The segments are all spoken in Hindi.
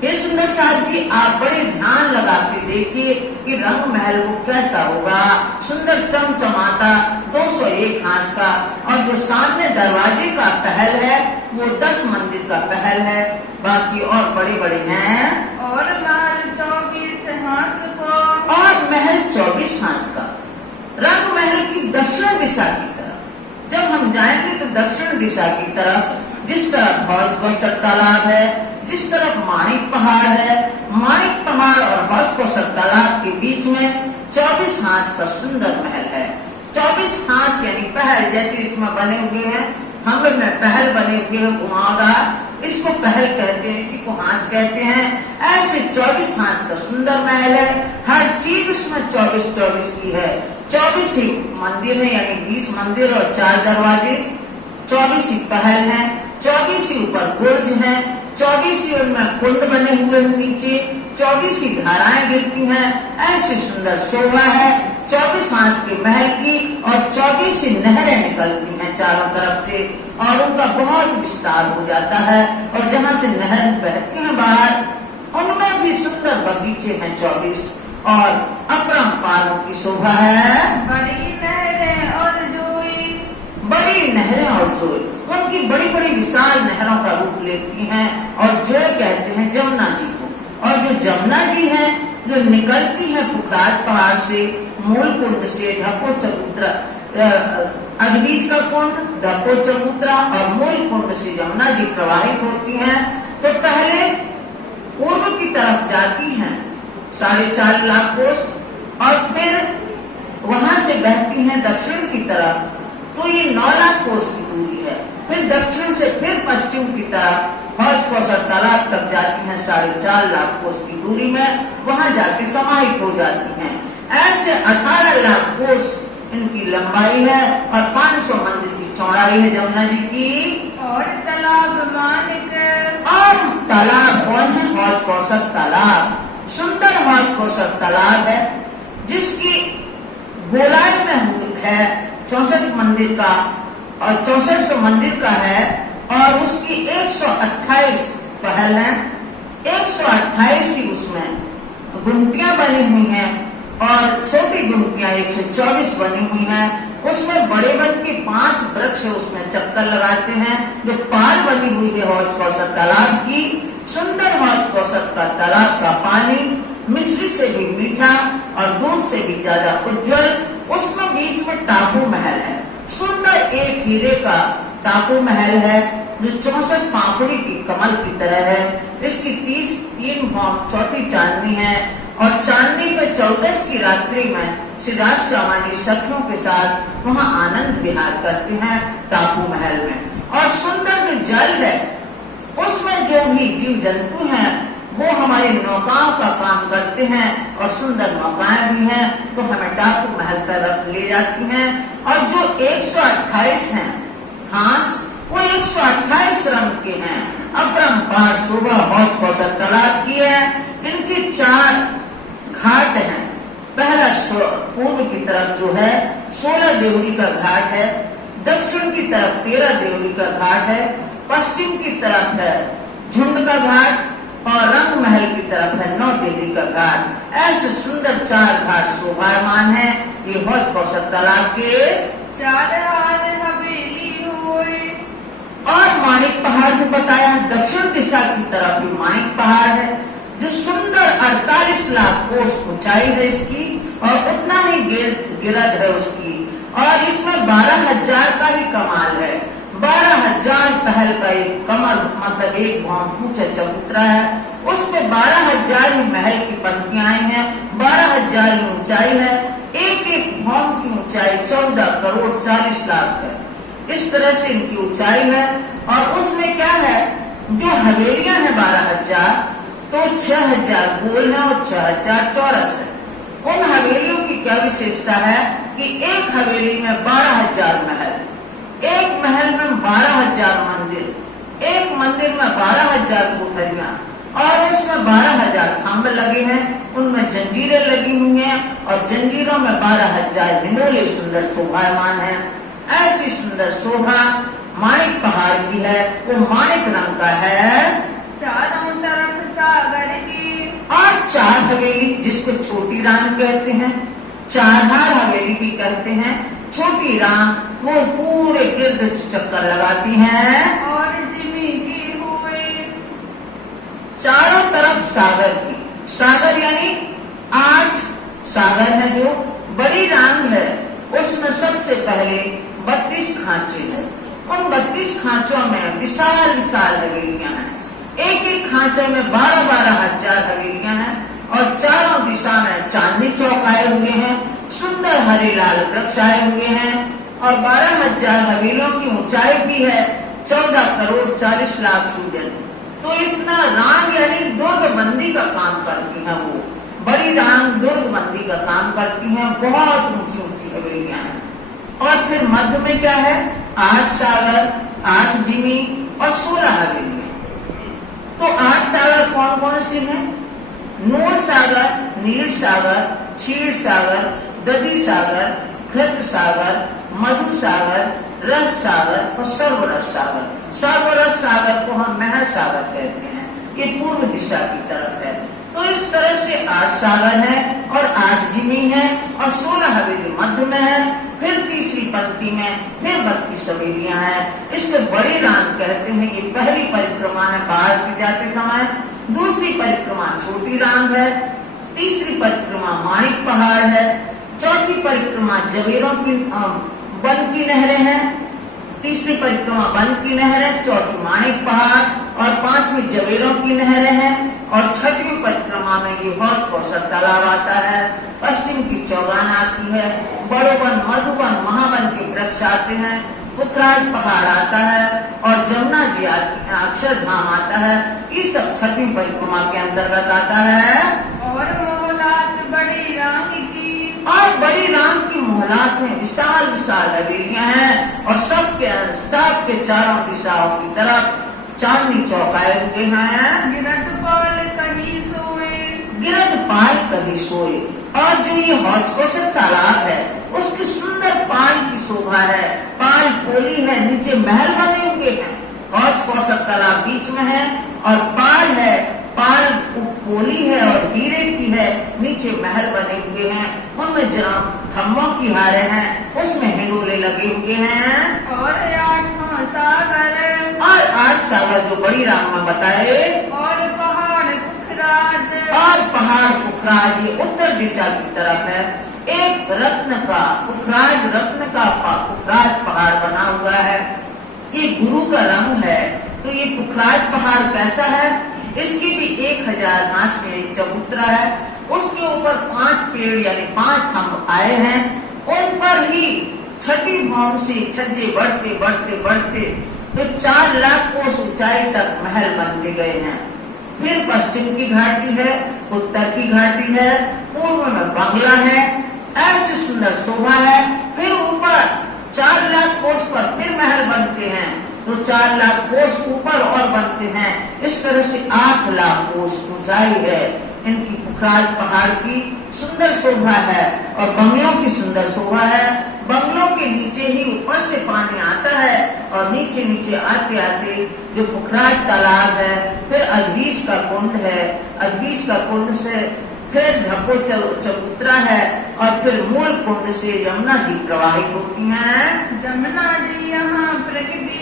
हे सुंदर साहब जी, आप बड़े ध्यान लगा के देखिए कि रंग महल वो कैसा होगा। सुंदर चमचमाता 201 हांस का, और जो सामने दरवाजे का पहल है वो 10 मंदिर का पहल है। बाकी और बड़े बड़े हैं। और महल 24 हांस का, और महल 24 हांस का। रंग महल की दक्षिण दिशा की तरफ जब हम जाएंगे तो दक्षिण दिशा की तरफ, जिस तरफ हौज कौशल तालाब है, जिस तरफ माणिक पहाड़ है, माणिक पहाड़ और हौज कौशल तालाब के बीच में 24 हांस का सुंदर महल है। 24 हांस यानी पहल, जैसे इसमें बने हुए हैं, हम लोग में पहल बने हुए हैं घुमावदार, इसको पहल कहते हैं, इसी को हांस कहते हैं। ऐसे 24 हांस का सुंदर महल है। हर चीज उसमें 24 की है। 24 ही मंदिर है, यानी 20 मंदिर और 4 दरवाजे, 24 ही पहल है, 24 ही ऊपर बुर्ज है, 24 ही उनमें कुंड बने हुए नीचे, 24 ही धाराएं गिरती हैं। ऐसी सुंदर शोभा है 24 हांस के महल की, और 24 ही नहरें निकलती हैं चारों तरफ से, और उनका बहुत विस्तार हो जाता है। और जहाँ से नहर बहती है बाहर, उनमें भी सुंदर बगीचे हैं 24, और अपरंपारों की शोभा है। बड़ी नहरें और जोई, बड़ी नहरें और जोई, उनकी बड़ी बड़ी विशाल नहरों का रूप लेती हैं। और जोय कहते हैं जमुना जी को। और जो जमुना जी है, जो निकलती है पुखराज पहाड़ से, मूल कुंड से, ढको चबूतरा, अग्निज का कुंड, ढको चबूतरा और मूल कुंड से जमुना जी प्रवाहित होती हैं। तो पहले पूर्व की तरफ जाती हैं 4.5 लाख कोस, और फिर वहां से बहती हैं दक्षिण की तरफ, तो ये 9 लाख कोस की दूरी है। फिर दक्षिण से फिर पश्चिम की तरफ हौज कौशल तालाब तक जाती हैं 4.5 लाख कोस की दूरी में, वहां जाके समाहित हो जाती हैं। ऐसे 18 लाख कोस इनकी लंबाई है, और 500 मंदिर की चौड़ाई है जमुना जी की। और तालाब मानिक, और तालाब कौन है? हौज कौशल तालाब। सुंदर हौज कौशल तालाब है, जिसकी गोलाई में है 64 मंदिर का, और 6400 मंदिर का है, और उसकी 128 पहल है। 128 ही उसमें गुमटियां बनी हुई हैं, और छोटी गुमटियां 124 बनी हुई हैं। उसमें बड़े बन के 5 वृक्ष उसमें चक्कर लगाते हैं। जो पाल बनी हुई है हौज कौशल तालाब की, सुंदर हौज कौशल का तालाब का पानी मिश्री से भी मीठा और दूध से भी ज्यादा उज्जवल। उसमें बीच में टापू महल है, सुंदर एक हीरे का टापू महल है, जो 64 पापड़ी की कमल की तरह है। इसकी 3 भौम चौथी चांदनी है, और चांदनी पे 14 की रात्रि में सिद्धार्थ रामानी सखियों के साथ वहाँ आनंद विहार करते हैं टापू महल में। और सुंदर जो जल है, उसमें जो भी जीव जंतु हैं वो हमारी नौकाओं का काम करते हैं, और सुंदर नौकाएं भी हैं, तो हमें टापू महल तरफ ले जाती हैं। और जो 128 हैं हांस, वो 128 रंग के हैं। अपरंपार शोभा हौज कौशल तालाब की है। इनके 4 घाट हैं। पहला पूर्व की तरफ जो है 16 देवरी का घाट है, दक्षिण की तरफ 13 देवरी का घाट है, पश्चिम की तरफ है झुंड का घाट, और रंग महल की तरफ है 9 देवरी का घाट। ऐसे सुंदर 4 घाट शोभायमान है ये हौज कौशल तालाब के। 4 हाल हवेली हुई, और माणिक पहाड़ भी बताया, दक्षिण दिशा की तरफ भी माणिक पहाड़ है, जो सुंदर 48 लाख कोस ऊंचाई है इसकी, और उतना ही गिरद है उसकी। और इसमें 12,000 का ही कमाल है। 12,000 पहल का एक कमल, मतलब एक भौम ऊंचा चबूतरा है, उसमें 12,000 ही महल की पंक्तियां आई हैं, 12,000 ही ऊंचाई है। एक भौम की ऊंचाई 14 करोड़ 40 लाख है। इस तरह से इनकी ऊंचाई है। और उसमें क्या है, जो हवेलियां हैं 12,000, तो 6,000 गोल है और 6,000 चौरस है। उन हवेलियों की क्या विशेषता है कि एक हवेली में 12,000 महल, एक महल में 12,000 मंदिर, एक मंदिर में 12,000 कोठरियां, और उसमें 12,000 खम्भ लगे हैं, उनमें जंजीरें लगी हुई हैं, और जंजीरों में 12,000 हिंडोले सुंदर शोभायमान है। ऐसी सुंदर शोभा माणिक पहाड़ की है, वो माणिक रंग का है। चारों तरफ सागर की। और चार हवेली जिसको छोटी रान कहते हैं, चारधार हवेली भी कहते हैं। छोटी रान वो पूरे गिर्द चक्कर लगाती हैं और जिमी की हुई। चारों तरफ सागर की। सागर यानी 8 सागर है। जो बड़ी रान है उसमें सबसे पहले 32 खांचे हैं। उन 32 खांचों में विशाल विशाल हवेलियां हैं। एक एक खांचे में 12-12 हजार हवेलियां हैं और चारों दिशा में चांदनी चौक आए हुए हैं। सुंदर हरे लाल वृक्ष आए हुए हैं और 12,000 हवेलियों की ऊंचाई भी है 14 करोड़ 40 लाख सूजन। तो इतना रान यानी दुर्गबंदी का काम करती है। वो बड़ी रान दुर्गबंदी का काम करती है। बहुत ऊंची ऊंची हवेलियां हैं। और फिर मध्य में क्या है? 8 सागर, 8 जिमी और 16 हवेलियां। तो 8 सागर कौन कौन से हैं? नूर सागर, नील सागर, क्षीर सागर, दधि सागर, घृत सागर, मधु सागर, रस सागर और सर्वरस सागर। सर्वरस सागर को हम महर सागर कहते हैं। ये पूर्व दिशा की तरफ है। तो इस तरह से 8 सागर है और 8 जिमी है और 16 हवेली मध्य में है। फिर तीसरी पंक्ति में फिर 32 हवेलियां हैं। इसको बड़ी रान कहते हैं। ये पहली परिक्रमा है बाहर की जाते समय। दूसरी परिक्रमा छोटी रान है। तीसरी परिक्रमा माणिक पहाड़ है। चौथी परिक्रमा जवेरों की वन की नहरें हैं। तीसरी परिक्रमा वन की नहर है। चौथी माणिक पहाड़ और 5वीं जवेरों की नहरें हैं। और 6वीं परिक्रमा में ये हौद कौशल तालाब आता है। पश्चिम की चौगान आती है। बड़ोवन, मधुवन, महावन के वृक्ष आते हैं। पुखराज पहाड़ आता है और जमुना जी आती है। अक्षरधाम आता है। ये सब 6वीं परिक्रमा के अंतर्गत आता है। और मोहलात बड़ी रान की। और बड़ी रान की मोहलात में विशाल विशाल हवेलियां हैं और सबके चारों दिशाओं की तरफ चांदनी चौक आए हुए हैं। गिरद पाल कहीं सोए। गिरद पाल कहीं सोए। और जो ये हौज कौशल तालाब है उसकी सुंदर पाल की शोभा है। पाल पोली है, नीचे महल बने हुए हैं। हौज कौशल तालाब बीच में है और पाल है। पाल पोली है और हीरे की है। नीचे महल बने हुए हैं। उनमें खम्भों की हारे हैं। उसमें हिंडोले लगे हुए हैं। और 8वां सागर। और 8 सागर जो बड़ी राम में बताए। और पहाड़ पुखराज। और पहाड़ पुखराज ये उत्तर दिशा की तरफ है। एक रत्न का पुखराज, रत्न का पुखराज पहाड़ बना हुआ है। ये गुरु का रंग है। तो ये पुखराज पहाड़ कैसा है? इसकी भी 1000 हाथ में एक चबूतरा है। उसके ऊपर 5 पेड़ यानी 5 थंब आए हैं। उन पर ही 6वीं भाव से छज्जे बढ़ते बढ़ते बढ़ते तो 4 लाख कोस ऊंचाई तक महल बनते गए हैं। फिर पश्चिम की घाटी है, उत्तर की घाटी है, पूर्व में बंगला है। ऐसी सुंदर शोभा है। फिर ऊपर 4 लाख कोस पर फिर महल बनते हैं। तो 4 लाख कोस ऊपर और बनते हैं। इस तरह से 8 लाख कोस ऊंचाई है इनकी पुखराज पहाड़ की। सुंदर शोभा है और बंगलों की सुंदर शोभा है। बंगलों के नीचे ही ऊपर से पानी आता है और नीचे नीचे आते आते जो पुखराज तालाब है, फिर अदबीज का कुंड है। अदबीज का कुंड से फिर धपो चबूतरा है और फिर मूल कुंड से यमुना जी प्रवाहित होती हैं। जमुना जी यहाँ प्रगति।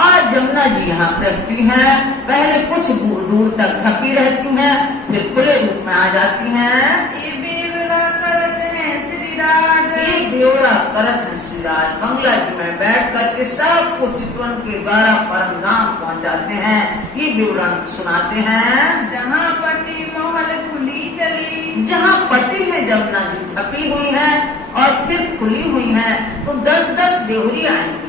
और जमुना जी यहाँ प्रगति है। पहले कुछ दूर तक ढपी रहती हैं, फिर खुले रूप में आ जाती हैं। ये बेवड़ा करत है श्री राज। ये बेवड़ा करत है श्री राज। बंगला जी में बैठ करके सबको चितवन के द्वारा परम धाम पहुँचाते हैं। ये विवरण सुनाते हैं। जहाँ पति महल खुली चली। जहाँ पति है जमुना जी ढपी हुई है और फिर खुली हुई है तो 10-10 देवरी आएंगी।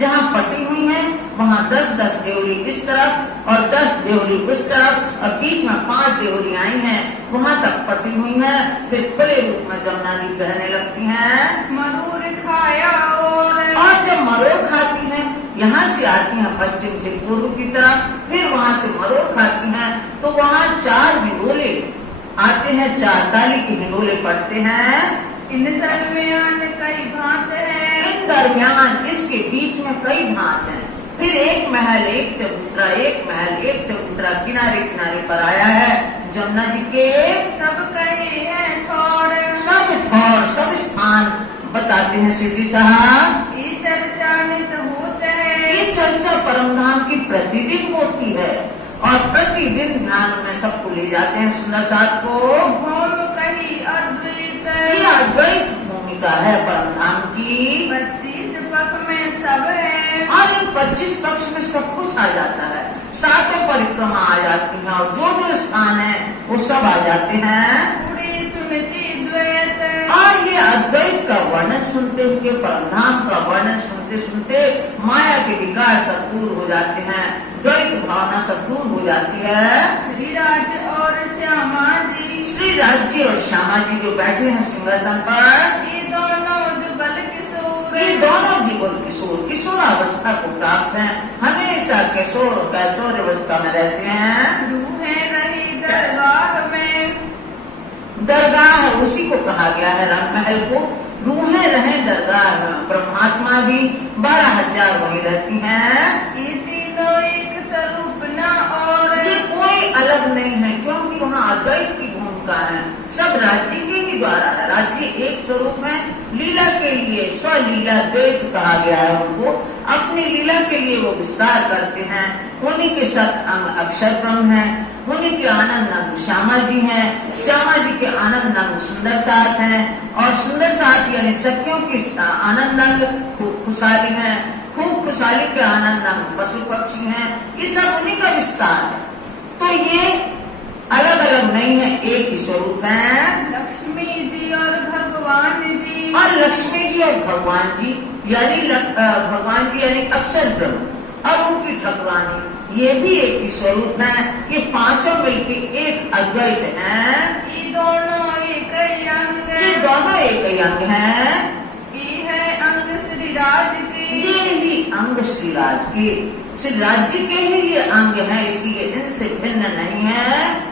जहाँ पटी हुई है वहाँ 10-10 देवरी इस तरफ और 10 देवरी उस तरफ और बीच में 5 देवरी आई हैं। वहाँ तक पटी हुई है। फिर खुले रूप में जमुना जी बहने लगती हैं। मरूर खाया और जब मरोड़ खाती हैं, यहाँ से आती हैं पश्चिम से पूर्व की तरफ, फिर वहाँ से मरोड़ खाती हैं तो वहाँ 4 हिंडोले आते हैं। 4 ताली के हिंडोले पड़ते हैं। इन दरमियान कई भांत है। इन दरमियान इसके बीच में कई भांत हैं। फिर फिर एक महल एक चबूतरा किनारे किनारे पर आया है। जमुना जी के सब कहे हैं ठौर, सब स्थान बताते हैं सिद्धि साहब। ये चर्चा नित होते ये हैं, चर्चा परम धाम की प्रतिदिन होती है और प्रतिदिन ध्यान में सबको ले जाते हैं सुंदर साथ को। भौम कही अद्वैत, ये अद्वैत भूमिका है परम धाम की। 25 पक्ष में सब है, और इन 25 पक्ष में सब कुछ आ जाता है, सातों परिक्रमा आ जाती हैं और जो स्थान है वो सब आ जाते हैं। पूरी सुनती द्वैत, और ये अद्वैत का वर्णन सुनते हुए परमधाम का वर्णन सुनते सुनते माया के विकार सब दूर हो जाते हैं, द्वैत भावना सब दूर हो जाती है। श्री राज और श्यामा जी, श्री राज्य और श्यामा जी जो बैठे हैं सिंहासन पर, ये दोनों जुगल किशोर, ये दोनों जीवन किशोर अवस्था को प्राप्त हैं, हमेशा किशोर अवस्था में रहते हैं। रूहें रही दरगाह में, दरगाह उसी को कहा गया है रंगमहल को, रूहें रहे दरगाह में। ब्रह्मात्मा भी 12,000 वही रहती हैं। ये तीनों एक स्वरूप न और, ये कोई अलग नहीं है क्योंकि वहाँ अद्वैत की भूमिका है, सब राज्य के ही द्वारा है। राज्य एक स्वरूप है, लीला के लिए स्वलीला द्वैत कहा गया है उनको, अपनी लीला के लिए वो विस्तार करते हैं। उन्हीं के सत अंग अक्षर ब्रह्म है, उन्हीं के आनंद अंग श्यामा जी हैं, श्यामा जी के आनंद अंग सुंदर साथ हैं और सुंदर साथ यानी सखियों की आनंद अंग खूब खुशहाली है, खूब खुशहाली के आनंद अंग पशु पक्षी हैं। ये सब उन्हीं का विस्तार है, तो ये अलग अलग नहीं है, एक ही स्वरूप है। लक्ष्मी जी और भगवान जी, और लक्ष्मी जी और भगवान जी यानी भगवान जी यानी अक्षर ब्रह्म और उनकी ठकुरानी, ये भी एक ही स्वरूप है। ये पांचों मिलके एक अद्वैत हैं। ये दोनों एक ही अंग, ये दोनों एक ही अंग हैं। ये है अंग श्री राज के, ये ही अंग श्री राज के, श्री राज जी के ही ये अंग है, इसलिए इनसे भिन्न नहीं है।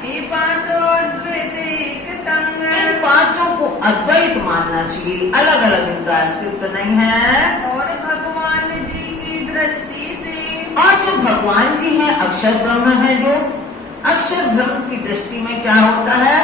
ये पांचों अद्वैत एक संग, इन पांचों को अद्वैत मानना चाहिए, अलग अलग इनका अस्तित्व नहीं है। और भगवान जी की दृष्टि से, और जो भगवान जी हैं अक्षर ब्रह्म है, जो अक्षर ब्रह्म की दृष्टि में क्या होता है,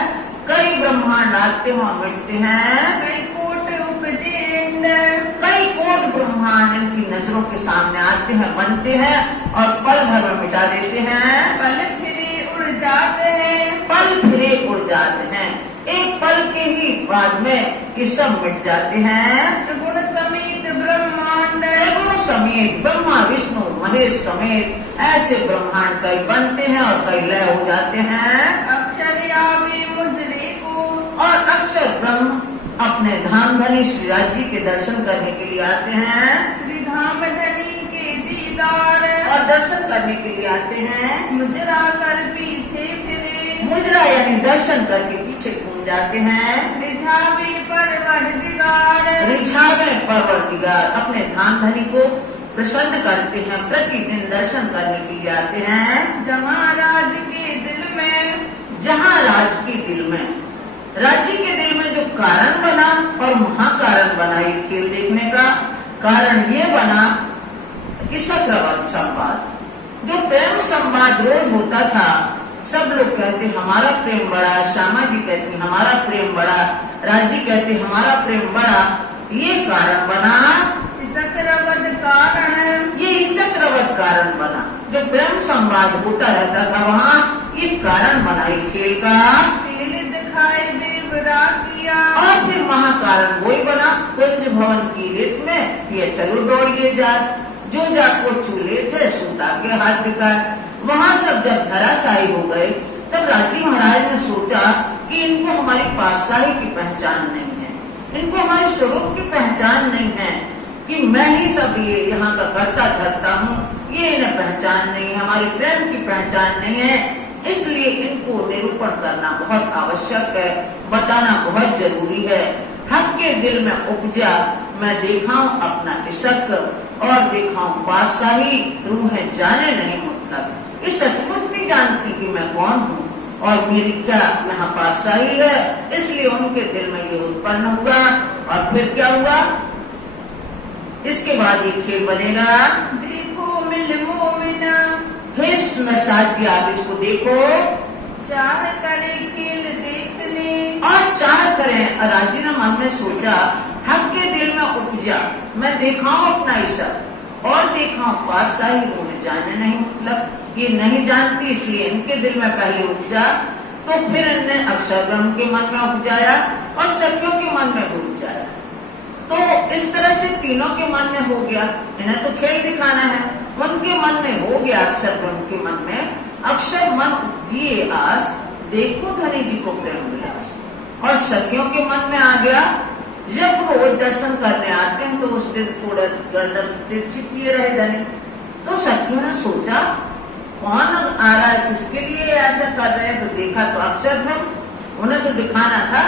कई ब्रह्मांड आते हैं और मिटते हैं, कई कोट उपजे इंद्र, कई कोट ब्रह्मांड इनकी नजरों के सामने आते हैं, बनते हैं और पल भर में मिटा देते हैं। पल फिरे उड़ जाते हैं, पल फिरे उड़ जाते हैं, एक पल के ही बाद में ये सब मिट जाते हैं। त्रिगुण समेत ब्रह्मांड, त्रिगुण समेत ब्रह्मा विष्णु महेश समेत ऐसे ब्रह्मांड कई बनते हैं और कई लय हो जाते हैं। अक्षर आवे मुजरे को, और अक्षर ब्रह्म अपने धाम धनी श्री राज जी के दर्शन करने के लिए आते हैं श्री धाम धनी के दीदार, और दर्शन करने के लिए आते हैं। मुजरा कर पीछे फिरे, मुजरा यानी दर्शन करके पीछे घूम जाते हैं। रिझावे परवरदिगार, रिझावे परवरदिगार अपने धाम धनी को प्रसन्न करते हैं, प्रतिदिन दर्शन करने के लिए आते हैं। जहाँ राज के दिल में, जहाँ राज के दिल में, राज्य के दिल में जो कारण बना और महाकारण बना ये खेल देखने का कारण ये बना कि चक्रवर्ती संवाद, जो प्रेम संवाद रोज होता था, सब लोग कहते हमारा प्रेम बड़ा, श्यामा जी कहती हमारा प्रेम बड़ा, राज्य कहते हमारा प्रेम बड़ा, ये कारण बना। चक्रवत कारण, ये चक्रवत कारण बना, जो प्रेम संवाद होता रहता था वहाँ ये कारण बना ये खेल का। तेल दिखाए बेवरा किया, और फिर महाकारण वही बना, कुंज भवन की रेत में ये चलो दौड़िए जा, जो जाको चूल्हे थे सूता के हाथ बिकाए। वहाँ सब जब धराशायी हो गए तब राजी महाराज ने सोचा कि इनको हमारी पातशाही की पहचान नहीं है, इनको हमारे स्वरूप की पहचान नहीं है कि मैं ही सब ये यहाँ का करता धरता हूँ, ये इन्हें पहचान नहीं है, हमारे प्रेम की पहचान नहीं है, इसलिए इनको निरूपण करना बहुत आवश्यक है, बताना बहुत जरूरी है। हक के दिल में उपजा, मैं दिखाऊं अपना इशक और दिखाऊं बादशाही, रूहें जाने नहीं मतलब, ये सचमुच नहीं जानती कि मैं कौन हूँ और मेरी क्या यहाँ बादशाही है, इसलिए उनके दिल में ये उत्पन्न हुआ। और फिर क्या हुआ, इसके बाद ये खेल बनेगा। देखो मिल हे सुंदर साथी, आप इसको देखो चाह करे खेल देखने, और चाह करें। राजी ने मन में सोचा, हक के दिल में उपजा, मैं दिखाऊं अपना ईसा और दिखाऊं पातशाही उन्हें जाने नहीं, मतलब ये नहीं जानती इसलिए इनके दिल में पहले उपजा, तो फिर इनने अक्षर ब्रह्म के मन में उपजाया और सखियों के मन में भी उपजाया। तो इस तरह से तीनों के मन में हो गया। इन्हें तो खेल दिखाना है, उनके मन में हो गया, अक्षर ब्रह्म के मन में अक्षर मन उपजिए आस, देखो धनी जी को प्रेम विलास। और सखियों के मन में आ गया, जब रोज दर्शन करने आते हैं तो उस दिन थोड़ा गर्दन तिरछी किए रहे धनी। तो सखियों ने सोचा कौन आ रहा है, किसके लिए ऐसा कर रहे हैं, तो देखा तो अक्षर ब्रह्म, उन्हें तो दिखाना था।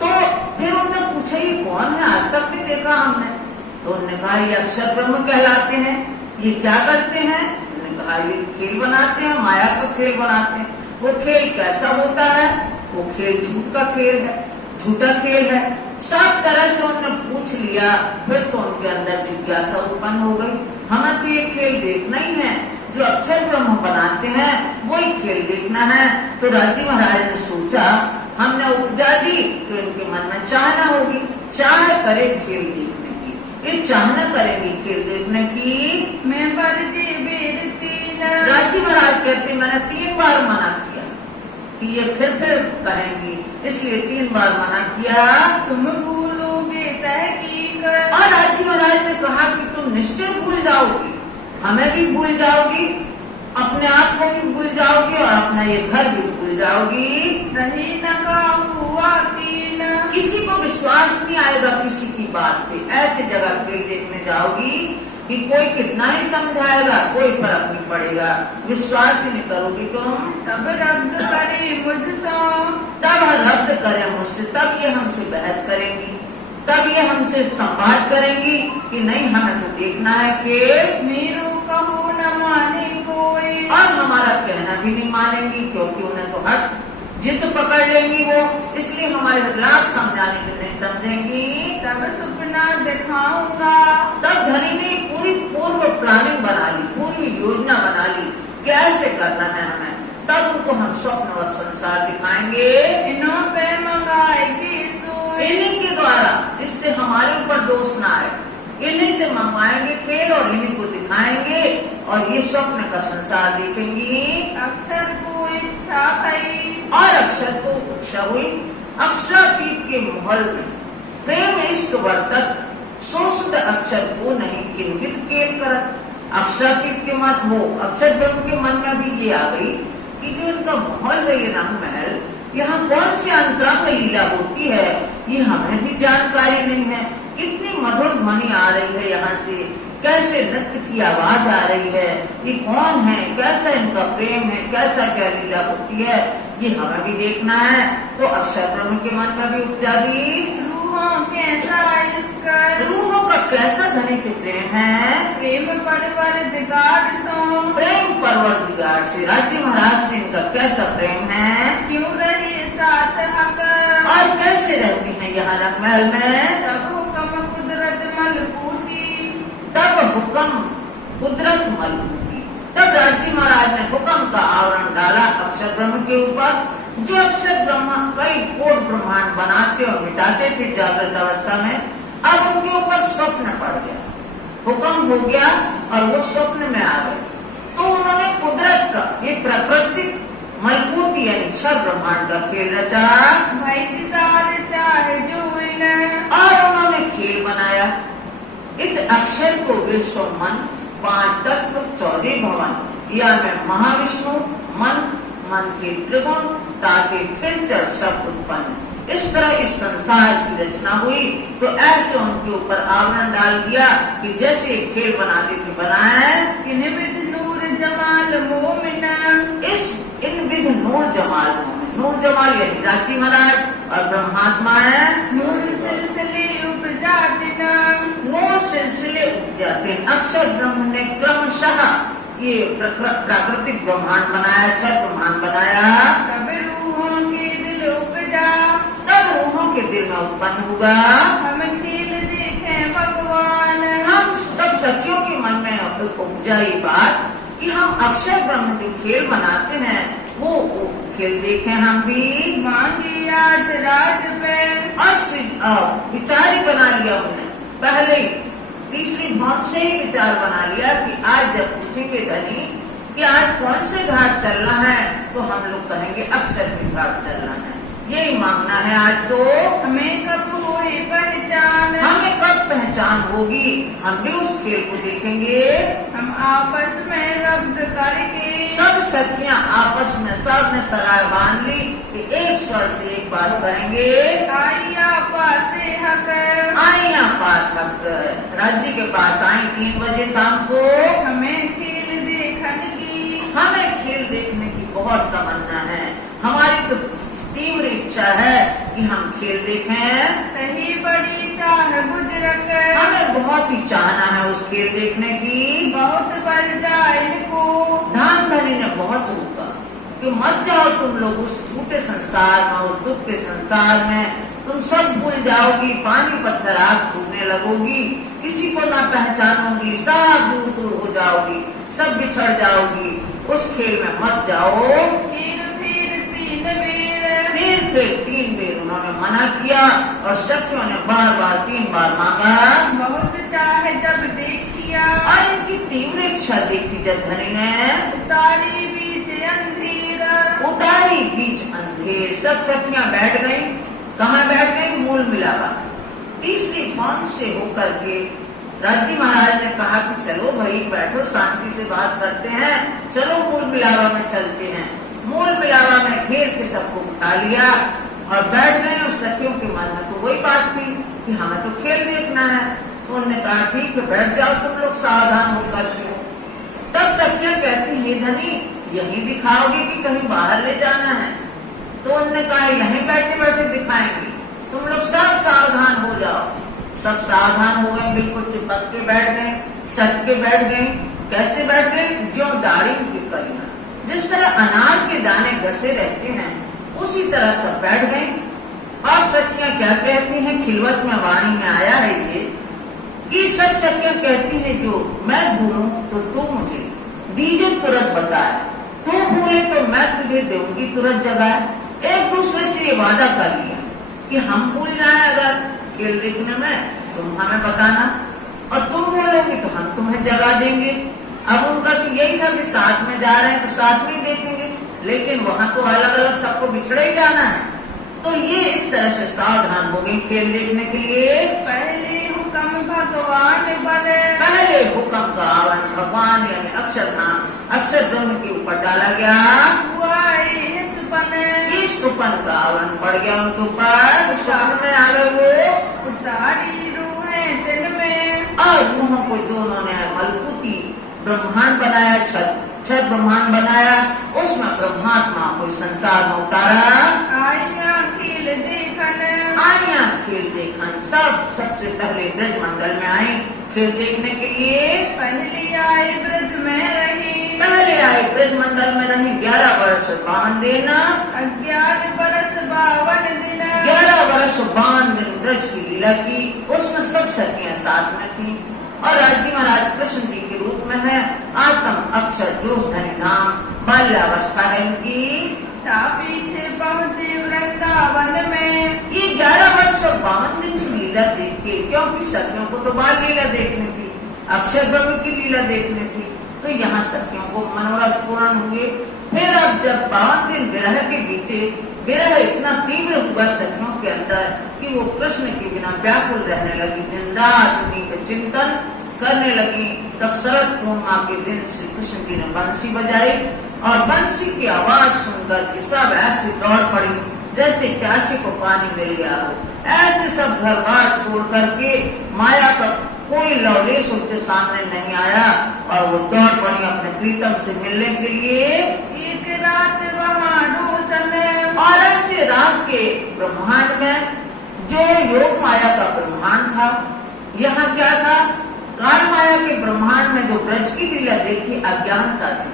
तो फिर उन्होंने पूछा ये कौन है, आज तक नहीं देखा हमने। तो उन्होंने कहा ये अक्षर ब्रह्म कहलाते हैं, ये क्या करते हैं, उन्होंने कहा ये खेल बनाते हैं, माया का खेल बनाते हैं। वो खेल कैसा होता है, वो खेल झूठ का खेल है, झूठा खेल है। सब तरह से उन्होंने पूछ लिया, फिर तो उनके अंदर जिज्ञासा उत्पन्न हो गई, हमें तो ये खेल देखना ही है, जो अक्षर ब्रह्म बनाते हैं वही खेल देखना है। तो राजी महाराज ने सोचा हमने उपजा दी तो इनके मन में चाहना होगी, चाह करे खेल देखने की, ये चाहना करेंगे खेल देखने की। मैं बरजे बेरती न, राजी महाराज कहते मैंने 3 बार मना किया कि ये फिर कहेंगी, इसलिए 3 बार मना किया। तुम भूलोगे तहकीक, और राजी महाराज ने कहा कि तुम निश्चय भूल जाओगी, हमें भी भूल जाओगी, अपने आप को भी भूल जाओगी और अपना ये घर भी भूल जाओगी। रही न का हुआ तीन, किसी को विश्वास नहीं आएगा किसी की बात पे, ऐसी जगह खेल देखने जाओगी कि कोई कितना ही समझाएगा कोई फर्क नहीं पड़ेगा, विश्वास ही नहीं करोगी तुम। तब रब्द करे मुझसो, तब रब्द करे मुझसे, तब ये हमसे बहस करेंगी, तब ये हमसे संवाद करेंगी कि नहीं हमें तो देखना है कि मेरो कहो न माने कोई, और हमारा कहना भी नहीं मानेंगी, क्योंकि उन्हें तो हट जिद पकड़ लेंगी वो, इसलिए हमारे लाभ समझाने में नहीं समझेंगी। तब सपना दिखाऊंगा, तब धनी ने पूरी पूर्व प्लानिंग बना ली, पूरी योजना बना ली कैसे करना है हमें। तब उनको हम स्वप्नवत संसार दिखाएंगे, इनो पे मंगाएगी सोई, इन्हीं के द्वारा, जिससे हमारे ऊपर दोष ना आए, इन्हीं से मंगवाएंगे खेल और इन्हीं को दिखाएंगे और ये स्वप्न का संसार देखेंगी। अक्षर को इच्छा भई, और अक्षर को इच्छा हुई, अक्षरातीत के महल में प्रेम इष्ट वर्तक, सो सुध अक्षर को नहीं किंवित खेल करत। अक्षरातीत के मन, वो अक्षर ब्रह्म के मन में भी ये आ गई कि जो इनका महल है, ये रंग महल, यहाँ कौन सी अंतरंग लीला होती है ये हमें भी जानकारी नहीं है। कितनी मधुर ध्वनि आ रही है यहाँ से, कैसे नृत्य की आवाज आ रही है, ये कौन है, कैसा इनका प्रेम है, कैसा क्या लीला होती है, ये हमें भी देखना है। तो अक्षर ब्रह्म के मन में भी उपजा दी, रूहों कैसा इसका, रूहों का कैसा धनी से प्रेम है, प्रेम परवर दिगार सो, प्रेम परवरदिगार से, राज्य महाराज से इनका कैसा प्रेम है, क्यों रहे साथ हक, और कैसे रहती है यहाँ रंगमहल में। तब हुक्म कुदरत मलकूती, तब हुक्म कुदरत मलकूती, तब राजी महाराज ने हुक्म का आवरण डाला अक्षर ब्रह्म के ऊपर। जो अक्षर ब्रह्म कई कोट ब्रह्मांड बनाते और मिटाते थे जागृत अवस्था में, अब उनके ऊपर स्वप्न पड़ गया, हुक्म हो गया और वो स्वप्न में आ गए। तो उन्होंने कुदरत का ये प्राकृतिक मलकूती यानी छह ब्रह्मांड का खेल रचा, भाई दीदार चाहे जो और उन्होंने खेल बनाया। इत अक्षर को विश्व मन 5 तत्व 14 भवन, या में महाविष्णु मन, मन के त्रिगुण, ताकि फिर चर सब उत्पन्न। इस तरह इस संसार की रचना हुई। तो ऐसे उनके ऊपर आवरण डाल दिया कि जैसे खेल बनाते थे बनाए। इन विध नूर जमाल मोमिना, इस इन विध नूर जमाल मोमिन, नूर जमाल यानी राजी महाराज और ब्रह्मात्मा है। नूर सिलसिले उपजाते न, नूर सिलसिले उपजाते। अक्षर ब्रह्म ने क्रमशः ये प्राकृतिक ब्रह्मांड बनाया, छह ब्रह्मांड बनाया। तब रूहों के दिल उपजा, तब रूहों के दिल में उत्पन्न हुआ। हम खेल देखे भगवान, हम तब सखियों के मन में उपजा ये बात कि हम अक्षर ब्रह्म जो खेल बनाते हैं वो खेल देखें हम भी। मांगी आज राज पे और विचार ही बना लिया उन्हें, पहले तीसरी भाग से ही विचार बना लिया कि आज जब पूछेंगे धनी कि आज कौन से घाट चलना है तो हम लोग कहेंगे अक्षर के घाट चलना है। यही मांगना है आज तो। हमें कब हुई पहचान, हमें कब पहचान होगी, हम भी उस खेल को देखेंगे। हम आपस में रब्त करके सब सखियां आपस में सब ने सलाह बांध ली कि एक स्वर से एक बात करेंगे। आइया पासे हक, आइया पास हक, राज्य के पास आई 3 बजे शाम को। हमें खेल देखने की, हमें खेल देखने की बहुत तमन्ना है, हमारी तो तीव्र इच्छा है कि हम खेल देखें। कहीं बड़ी चाह बुजुर्ग, हमें बहुत ही चाहना है उस खेल देखने की। बहुत बढ़ जाए इनको, धाम धनी ने बहुत रोका कि मत जाओ तुम लोग उस झूठे संसार में, उस दुख के संसार में। तुम सब भूल जाओगी, पानी पत्थर आग छूने लगोगी, किसी को ना पहचानोगी, सब दूर दूर हो जाओगी, सब बिछड़ जाओगी, उस खेल में मत जाओ। फिर 3 बेर उन्होंने मना किया और सखियों ने बार बार 3 बार मांगा। बहुत चाहे जब देखिया, और इनकी तीव्र इच्छा देखी जब धनी ने। उतारी बीच अंधेर, उतारी बीच अंधेर, सब सखियां बैठ गई। कहाँ बैठ गई? मूल मिलावा। तीसरी पांच से होकर के राज्य महाराज ने कहा कि चलो भाई बैठो, शांति से बात करते हैं, चलो मूल मिलावा में चलते हैं। मूल मिलावा में घेर के सबको उठा लिया और बैठ गए। और सखियों के मन में तो वही बात थी कि हमें तो खेल देखना है। तो उन्होंने कहा ठीक है बैठ जाओ तुम लोग सावधान होकर के। तब सखियां कहती हे धनी यहीं दिखाओगे कि कहीं बाहर ले जाना है? तो उन्होंने कहा यहीं बैठे बैठे दिखाएंगे, तुम लोग सब सावधान हो जाओ। सब सावधान हो गए, बिल्कुल चिपक के बैठ गए, सट के बैठ गए। कैसे बैठ गए? जो दाढ़ी की कलियां जिस तरह अनार के दाने घसे रहते हैं उसी तरह सब बैठ गए। और सखियां क्या कहती हैं, खिलवत में वाणी में आया है ये कि सब सखियां कहती हैं जो मैं भूलूं तो तू मुझे दीजिए तुरंत बताए, तू भूले तो मैं तुझे दूंगी तुरंत जगह। एक दूसरे से ये वादा कर लिया कि हम भूल जाए अगर खेल देखने में तुम हमें बताना, और तुम बोलोगे तो हम तुम्हें जगा देंगे। अब उनका तो यही था कि साथ में जा रहे हैं तो साथ में ही देखेंगे, लेकिन वहां तो अलग अलग सबको बिछड़े ही जाना है। तो ये इस तरह से सावधान हो गई खेल देखने के लिए। पहले हुक्म भगवान बने, पहले हुक्म का आवन भगवान यानी अक्षर ब्रह्म के ऊपर डाला गया। इस सुपन का आवरण पड़ गया उनके ऊपर, सुपन में आ गए वो। उतारी रूहें दिन में, और रूहों को जो उन्होंने मलकुती ब्रह्मांड बनाया, छत ब्रह्मांड बनाया, उसमें ब्रह्मात्मा को संसार में उतारा। आइया खेल देखन, आइया खेल देखन, सबसे पहले ब्रज मंडल में आई खेल देखने के लिए। पहले आए ब्रज में रही, पहले आए ब्रज मंडल में रही 11 वर्ष 52 दिन। 11 बरस 52 दिन, 11 वर्ष 52 दिन ब्रज की लीला की, उसमें सब सखियां साथ में थी। और राज्य महाराज कृष्ण जी के रूप में है। आत्म अक्षर जोश धनी धाम बाल्यावस्था है इनकी। पीछे पहुँचे वृंदावन में, ये 11 वर्ष और 52 दिन की लीला देख के, क्योंकि सखियों को तो बाल लीला देखनी थी, अक्षर ब्रह्म की लीला देखनी थी, तो यहाँ सखियों को मनोरथ पूर्ण हुए। फिर अब जब 52 दिन विरह के बीते, विरह इतना तीव्र हुआ सखियों के अंदर कि वो कृष्ण के बिना व्याकुल रहने लगी, दिन रात उन्हीं का चिंतन करने लगी। तब शरद पूर्णिमा के दिन श्री कृष्ण जी ने बंसी बजाई और बंसी की आवाज सुनकर के सब ऐसे दौड़ पड़ी जैसे प्यासे को पानी मिल गया हो। ऐसे सब घर बार छोड़ करके माया का कोई लवलेश उनके सामने नहीं आया और वो दौड़ पड़ी अपने प्रीतम से मिलने के लिए। एक रात वहाँ रोशन, और ऐसे रास के ब्रह्मांड में जो योग माया का ब्रह्मांड था, यहाँ क्या था, काल माया के ब्रह्मांड में जो ब्रज की लीला देखी अज्ञानता थी।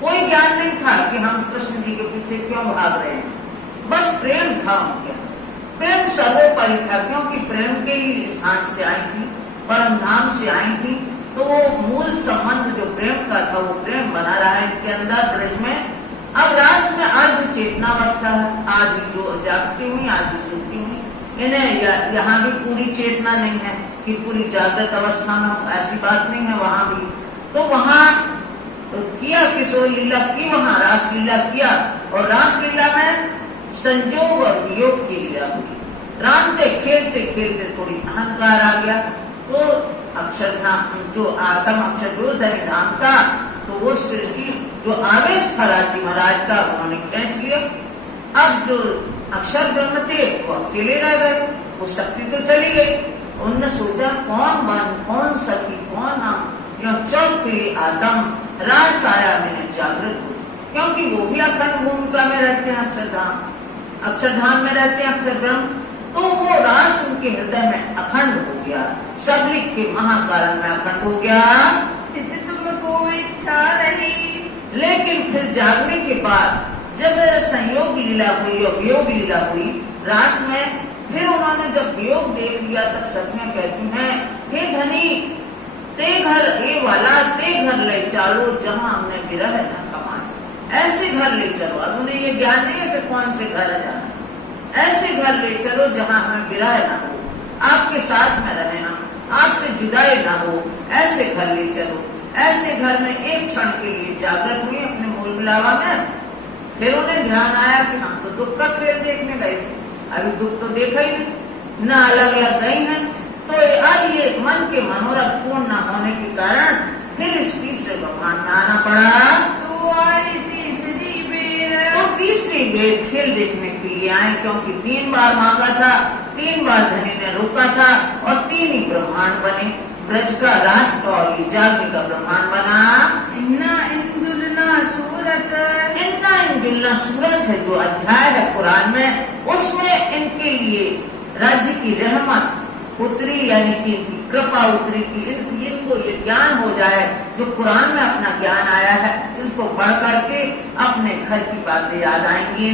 कोई ज्ञान नहीं था कि हम कृष्ण जी के पीछे क्यों भाग रहे हैं, बस प्रेम था उनके। प्रेम सर्वोपरि था, क्योंकि प्रेम के ही स्थान से आई थी, परम धाम से आई थी। तो वो मूल संबंध जो प्रेम का था वो प्रेम बना रहा है इनके अंदर ब्रज में। अब रास में आधी चेतनावस्था है, आधी जो जागती हुई आधी सोती हुई। इन्हें यहाँ भी पूरी चेतना नहीं है कि पूरी जागृत अवस्था में, ऐसी बात नहीं है वहां भी। तो वहां किया किशोर लीला की, वहां रास लीला किया और रास लीला में संजोग और वियोग की लीला हुई। रामते खेलते खेलते थोड़ी अहंकार आ गया तो अक्षरधाम जो आगम अक्षर जो धनी धाम था तो वो सृष्टि जो आवेश था राजी महाराज का उन्होंने खींच लिया। अब जो अक्षर ब्रह्म थे वो अकेले रह गए, वो शक्ति तो चली गई। उनने सोचा कौन बन कौन सखी कौन हम, यो चल फिर आदम रास आया मैंने जागृत हो, क्योंकि वो भी अखंड भूमिका में रहते हैं अक्षरधाम में रहते हैं अक्षर ब्रह्म। तो वो रास उनके हृदय में अखंड हो गया, सबलिक के महाकाल में अखंड हो गया। चित्त तुमको इच्छा रही, लेकिन फिर जागने के बाद जब संयोग लीला हुई और वियोग लीला हुई रास में, फिर उन्होंने जब वियोग देख लिया तब सखियां कहती हैं हे धनी ते घर ए वाला ते घर ले चालो जहाँ हमने विरह न कमाए। ऐसे घर ले चलो, अब उन्हें ये ज्ञान नहीं है कि कौन से घर जाना, ऐसे घर ले चलो जहाँ हमें विरह न हो, आपके साथ में रहे हम, आपसे जुदाई न हो, ऐसे घर ले चलो। ऐसे घर में एक क्षण के लिए जागृत हुए अपने मूल मिलावा में। फिर उन्हें ध्यान आया कि हम तो दुख का खेल देखने गए थे, अभी दुख तो देखा ही नहीं, न अलग अलग गई है। तो अब ये मन के मनोरथ पूर्ण न होने के कारण फिर इस तीसरे भगवान में आना पड़ा। तो तीसरी बेर खेल देखने के लिए आए, क्योंकि 3 बार मांगा था, 3 बार धनी ने रोका था और 3 ही ब्रह्मांड बने। ब्रज का रास का और ये जागने का ब्रह्मांड बना। इन्ना इंदुलना सूरत है जो अध्याय है कुरान में, उसमें इनके लिए राज्य की रहमत उतरी, यानी कि इनकी कृपा उतरी कि इनको ये ज्ञान हो जाए जो कुरान में अपना ज्ञान आया है, इसको पढ़ करके अपने घर की बातें याद आएंगी।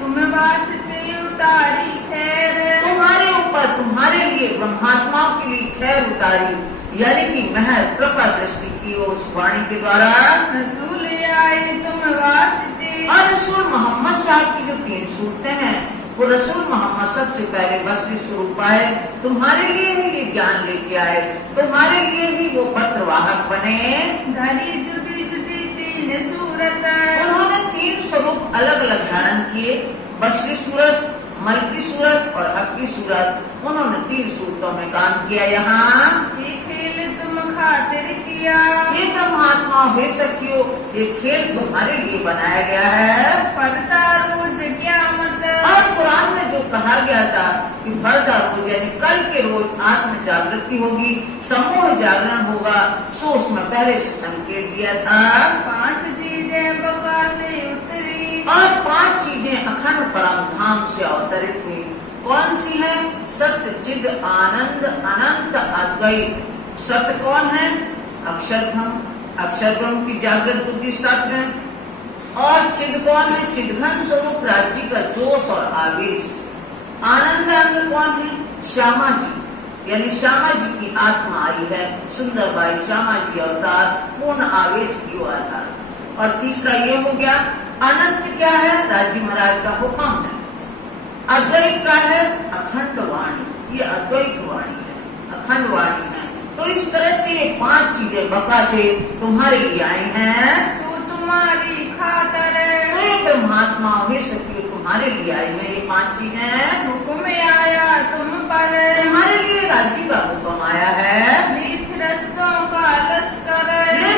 तुम्हें वास्ते उतारी खैर, तुम्हारे ऊपर तुम्हारे लिए ब्रह्मात्माओं के लिए खैर उतारी, यानी कि महर कृपा दृष्टि की उस वाणी के द्वारा। रसूल आए तुम वास्ते, और रसूल मोहम्मद साहब की जो 3 सूरतें हैं वो रसूल मोहम्मद सबसे पहले बसरी स्वरूप आए, तुम्हारे लिए ही ये ज्ञान लेके आए, तुम्हारे लिए ही वो पत्रवाहक बने। धरी जुदी जुदी 3 सूरत, उन्होंने 3 स्वरूप अलग अलग धारण किए, बसरी सूरत, मलकी सूरत और हक की सूरत। उन्होंने 3 सूरतों में काम किया। यहाँ ये खेल तुम खातिर किया, ये ब्रह्मात्मा हे सखियो, ये खेल तुम्हारे लिए बनाया गया है। फलता रोज क़यामत, और कुरान में जो कहा गया था कि फलता रोज यानी कल के रोज आत्म जागृति होगी, समूह जागरण होगा, सो उसमें पहले से संकेत दिया था। 5 चीजें बका से उतरी, और 5 चीजें अखंड परम धाम से अवतरित हुई। कौन सी है? सत्य चिद आनंद अनंत अद्वैत। सत्य कौन है? अक्षर ब्रह्म, अक्षर ब्रह्म की जागृत बुद्धि सत्य है। और चिद कौन है? चिदघन स्वरूप राज्य का जोश और आवेश। आनंद अंग कौन है? श्यामा जी, यानी श्यामा जी की आत्मा आई है, सुंदर बाई श्यामा जी अवतार पूर्ण आवेश की आधार। और तीसरा ये हो गया अनंत क्या है? राज्य महाराज का हुक्म है। अद्वैत का है? अखंड वाणी, ये अद्वैत वाणी है, अखंड वाणी है। तो इस तरह से ये 5 चीजें बका से तुम्हारे लिए आई हैं। सो तुम्हारी खातर, ब्रह्मात्मा हे सखियो तुम्हारे लिए आई है ये 5 चीजें। हुक्म आया तुम पर, तुम्हारे लिए राज्य का हुक्म आया है। फिरस्तों का लश्कर,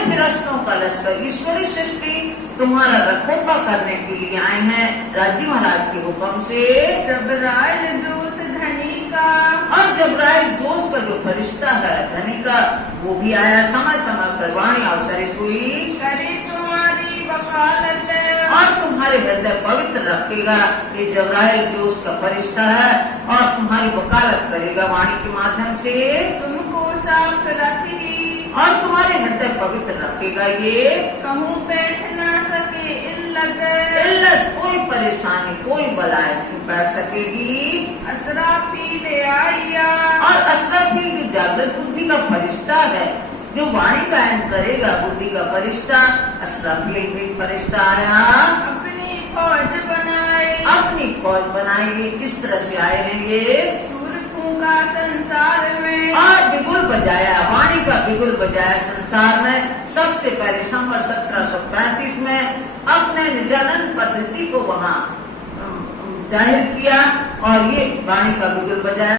फिरस्तों का लश्कर, ईश्वरी सृष्टि तुम्हारा रखोपा करने के लिए आए हैं राज्य महाराज के हुक्म से। जबराइल जोश धनी का, और जबराइल जोश का जो फरिश्ता है धनी का, वो भी आया, समय समय पर वाणी अवतरित हुई। करे तुम्हारी वकालत, और तुम्हारे हृदय पवित्र रखेगा। ये जबराइल जोश का फरिश्ता है और तुम्हारी वकालत करेगा वाणी के माध्यम से। तुमको साफ रखेगी, और तुम्हारे हृदय पवित्र रखेगा। ये कहूँ बैठ ना सके इल्लत, इल्लत कोई परेशानी कोई बलाय नहीं बैठ सकेगी। असरा पी ले आइया, और अशरफी जो जागृत बुद्धि का फरिश्ता है जो वाणी कायम करेगा, बुद्धि का फरिश्ता असराफील एक फरिश्ता आया, अपनी फौज बनाए, अपनी फौज बनाएगी। किस तरह से आए हैं ये? सुर फूंका संसार में, और बिगुल बजाया, वाणी का बिगुल बजाया संसार में। सबसे पहले संवत 1735 में अपने निजानंद पद्धति को वहाँ जाहिर किया और ये वाणी का बिगुल बजाया।